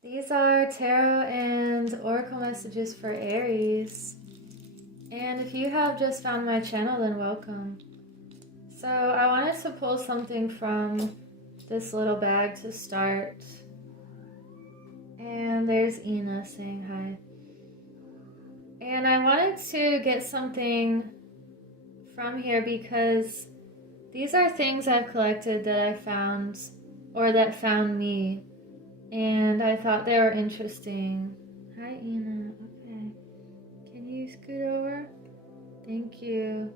These are tarot and oracle messages for Aries. And if you have just found my channel, then welcome. So I wanted to pull something from this little bag to start. And there's Ina saying hi. And I wanted to get something from here because these are things I've collected that I found, or that found me. And I thought they were interesting. Hi, Ina. Okay. Can you scoot over? Thank you.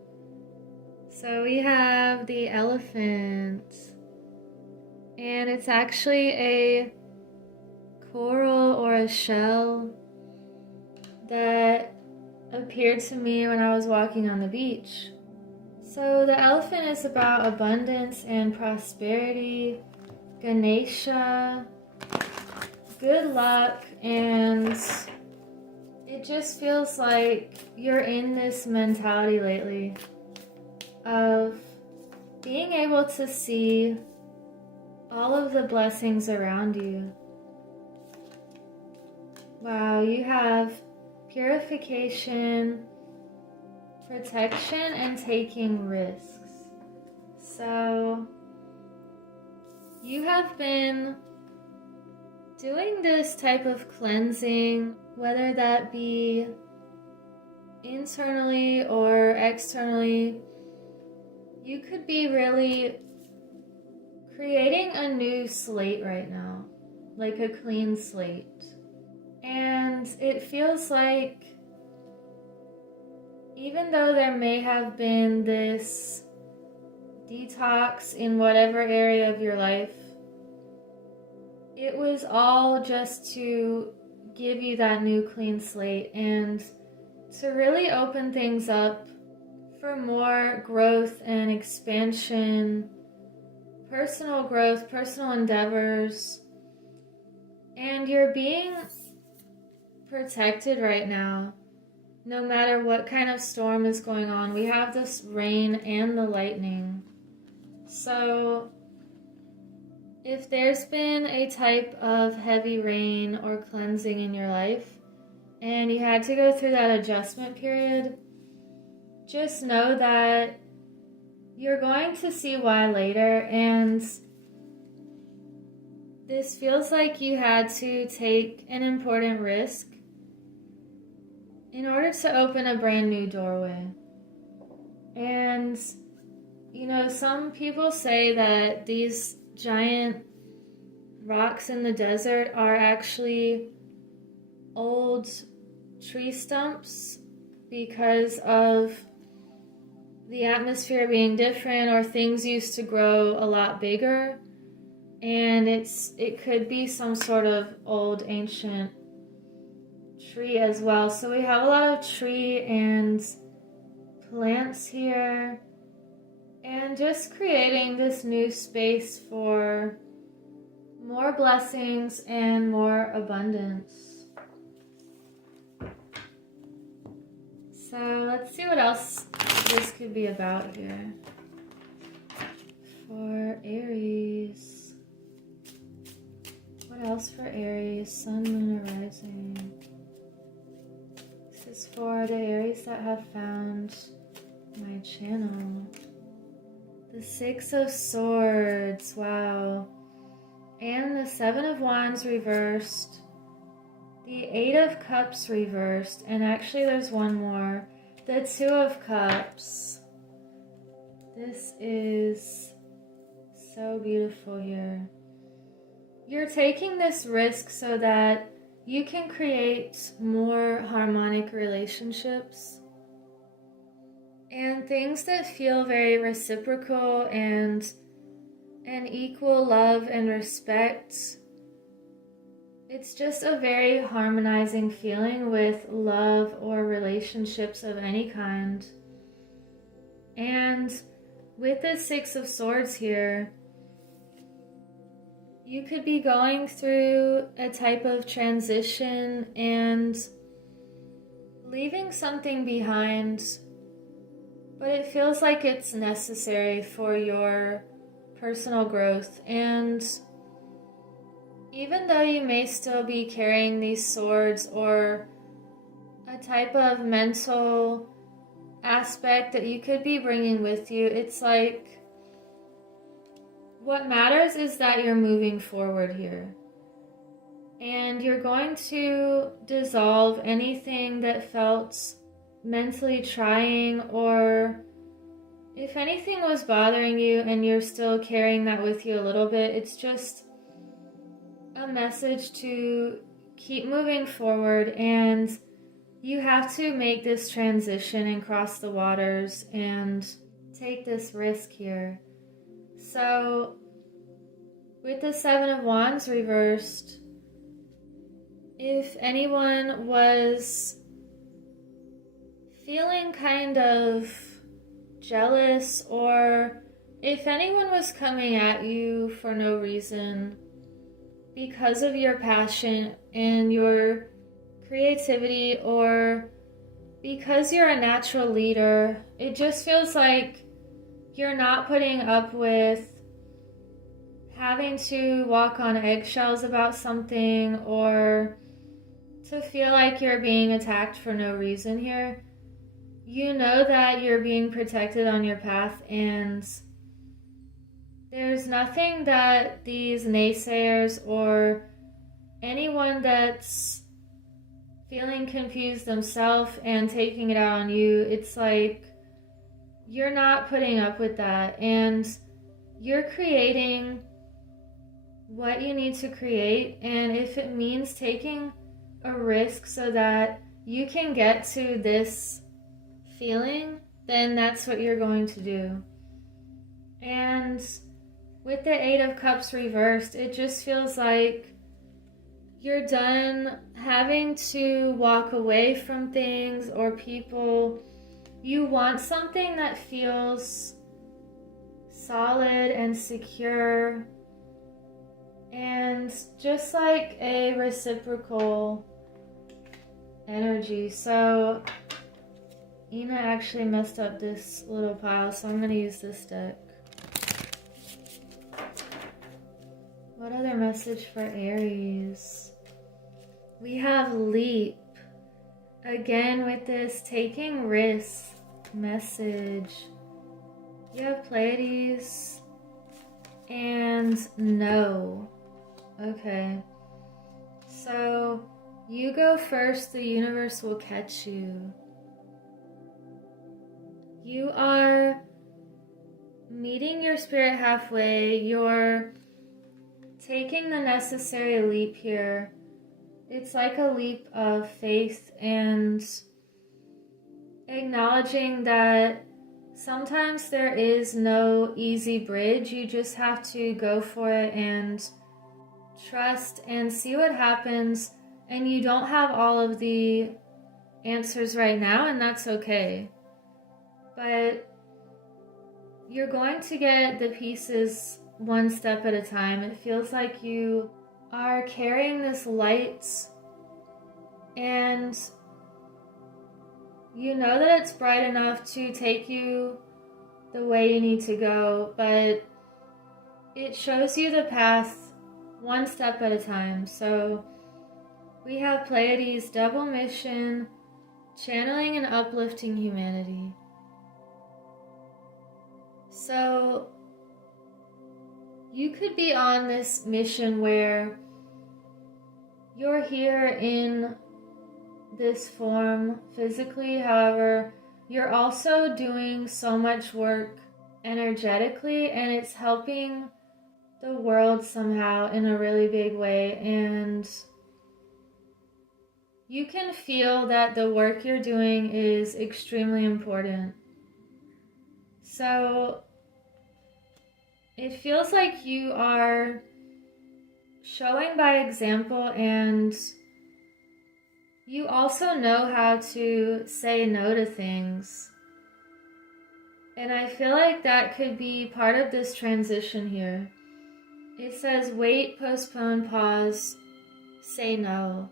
So we have the elephant. And it's actually a coral or a shell that appeared to me when I was walking on the beach. So the elephant is about abundance and prosperity, Ganesha, good luck, and it just feels like you're in this mentality lately of being able to see all of the blessings around you. Wow, you have purification, protection, and taking risks. So you have been doing this type of cleansing, whether that be internally or externally. You could be really creating a new slate right now, like a clean slate. And it feels like even though there may have been this detox in whatever area of your life, it was all just to give you that new clean slate and to really open things up for more growth and expansion, personal growth, personal endeavors. And you're being protected right now, no matter what kind of storm is going on. We have this rain and the lightning. So if there's been a type of heavy rain or cleansing in your life and you had to go through that adjustment period, just know that you're going to see why later. And this feels like you had to take an important risk in order to open a brand new doorway. And you know, some people say that these giant rocks in the desert are actually old tree stumps because of the atmosphere being different, or things used to grow a lot bigger, and it could be some sort of old ancient tree as well. So we have a lot of tree and plants here, and just creating this new space for more blessings and more abundance. So let's see what else this could be about here for Aries. What else for Aries? Sun, Moon, or Rising. This is for the Aries that have found my channel. The Six of Swords, wow. And the Seven of Wands reversed. The Eight of Cups reversed. And actually there's one more. The Two of Cups. This is so beautiful here. You're taking this risk so that you can create more harmonic relationships and things that feel very reciprocal and an equal love and respect. It's just a very harmonizing feeling with love or relationships of any kind. And with the Six of Swords here, you could be going through a type of transition and leaving something behind, but it feels like it's necessary for your personal growth. And even though you may still be carrying these swords or a type of mental aspect that you could be bringing with you, it's like what matters is that you're moving forward here. And you're going to dissolve anything that felt mentally trying, or if anything was bothering you and you're still carrying that with you a little bit, it's just a message to keep moving forward. And you have to make this transition and cross the waters and take this risk here. So with the Seven of Wands reversed, if anyone was feeling kind of jealous, or if anyone was coming at you for no reason because of your passion and your creativity, or because you're a natural leader, it just feels like you're not putting up with having to walk on eggshells about something, or to feel like you're being attacked for no reason here. You know that you're being protected on your path, and there's nothing that these naysayers or anyone that's feeling confused themselves and taking it out on you, it's like you're not putting up with that, and you're creating what you need to create. And if it means taking a risk so that you can get to this feeling, then that's what you're going to do. And with the Eight of Cups reversed, it just feels like you're done having to walk away from things or people. You want something that feels solid and secure, and just like a reciprocal energy. So Ina actually messed up this little pile, so I'm going to use this deck. What other message for Aries? We have Leap. Again with this taking risks message. You have Pleiades and No. Okay. So you go first, the universe will catch you. You are meeting your spirit halfway. You're taking the necessary leap here. It's like a leap of faith and acknowledging that sometimes there is no easy bridge. You just have to go for it and trust and see what happens. And you don't have all of the answers right now, and that's okay. But you're going to get the pieces one step at a time. It feels like you are carrying this light, and you know that it's bright enough to take you the way you need to go, but it shows you the path one step at a time. So we have Pleiades, double mission, channeling and uplifting humanity. So you could be on this mission where you're here in this form physically, however, you're also doing so much work energetically, and it's helping the world somehow in a really big way. And you can feel that the work you're doing is extremely important. So it feels like you are showing by example, and you also know how to say no to things. And I feel like that could be part of this transition here. It says wait, postpone, pause, say no.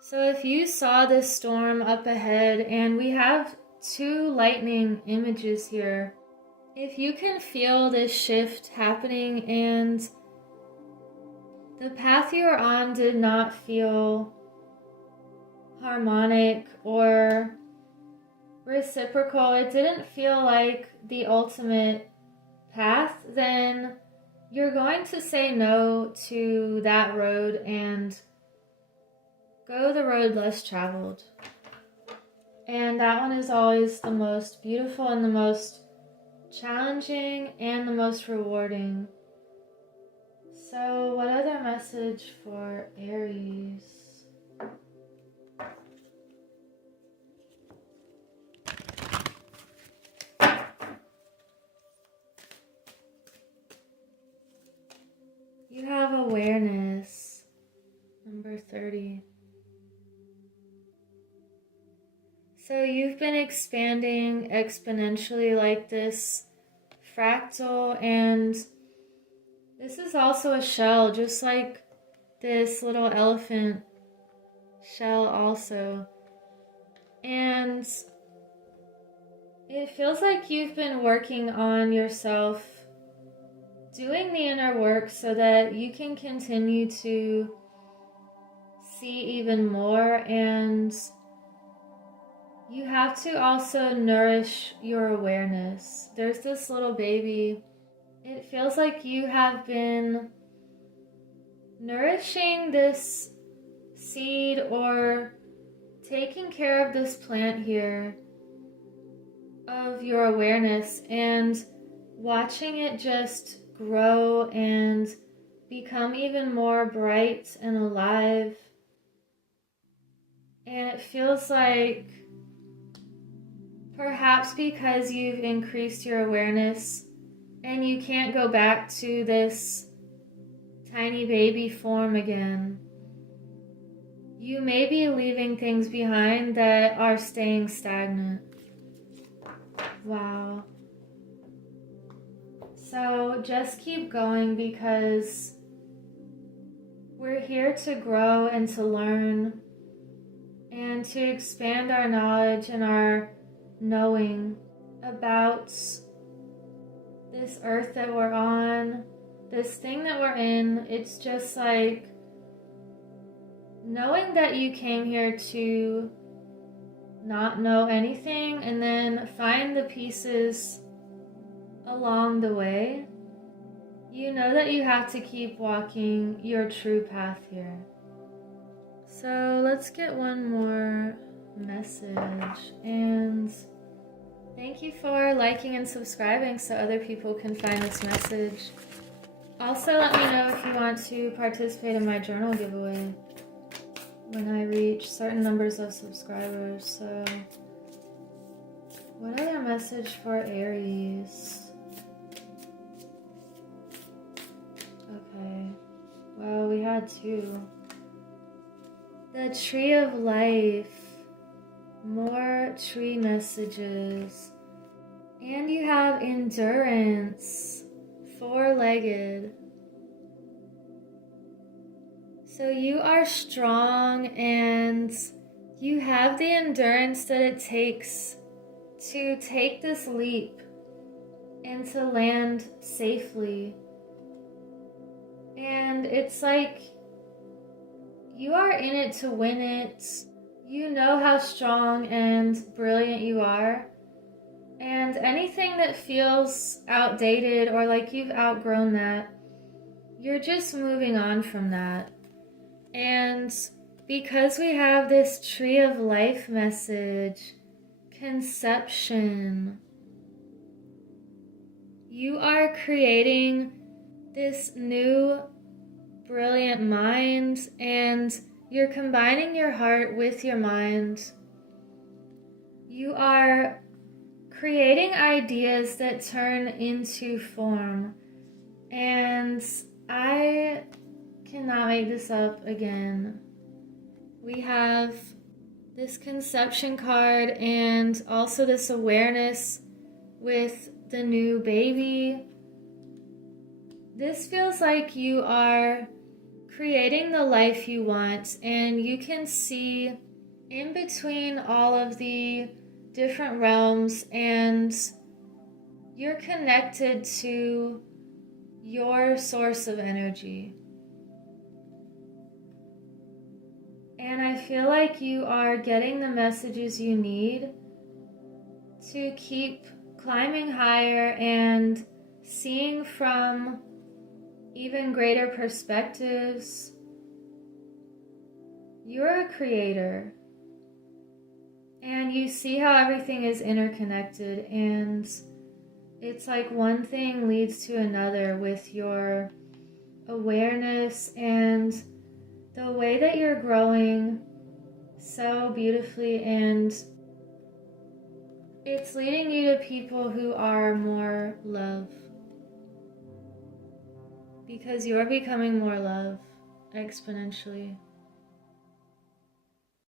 So if you saw this storm up ahead, and we have two lightning images here, if you can feel this shift happening and the path you were on did not feel harmonic or reciprocal, it didn't feel like the ultimate path, then you're going to say no to that road and go the road less traveled. And that one is always the most beautiful and the most challenging and the most rewarding. So, what other message for Aries? You have awareness, number 30. So you've been expanding exponentially like this fractal, and this is also a shell, just like this little elephant shell also. And it feels like you've been working on yourself, doing the inner work so that you can continue to see even more, and you have to also nourish your awareness. There's this little baby. It feels like you have been nourishing this seed or taking care of this plant here of your awareness and watching it just grow and become even more bright and alive. And it feels like perhaps because you've increased your awareness and you can't go back to this tiny baby form again, you may be leaving things behind that are staying stagnant. Wow. So just keep going, because we're here to grow and to learn and to expand our knowledge and our knowing about this earth that we're on, this thing that we're in. It's just like knowing that you came here to not know anything and then find the pieces along the way. You know that you have to keep walking your true path here. So let's get one more message, and thank you for liking and subscribing so other people can find this message. Also, let me know if you want to participate in my journal giveaway when I reach certain numbers of subscribers. So, what other message for Aries? Okay, well, we had two. The Tree of Life. More tree messages. And you have endurance, 4-legged. So you are strong and you have the endurance that it takes to take this leap and to land safely. And it's like you are in it to win it. You know how strong and brilliant you are. And anything that feels outdated or like you've outgrown that, you're just moving on from that. And because we have this Tree of Life message, conception, you are creating this new brilliant mind, and you're combining your heart with your mind. You are creating ideas that turn into form. And I cannot make this up again. We have this conception card and also this awareness with the new baby. This feels like you are creating the life you want, and you can see in between all of the different realms, and you're connected to your source of energy. And I feel like you are getting the messages you need to keep climbing higher and seeing from even greater perspectives. You're a creator, and you see how everything is interconnected, and it's like one thing leads to another with your awareness and the way that you're growing so beautifully, and it's leading you to people who are more love, because you're becoming more love exponentially.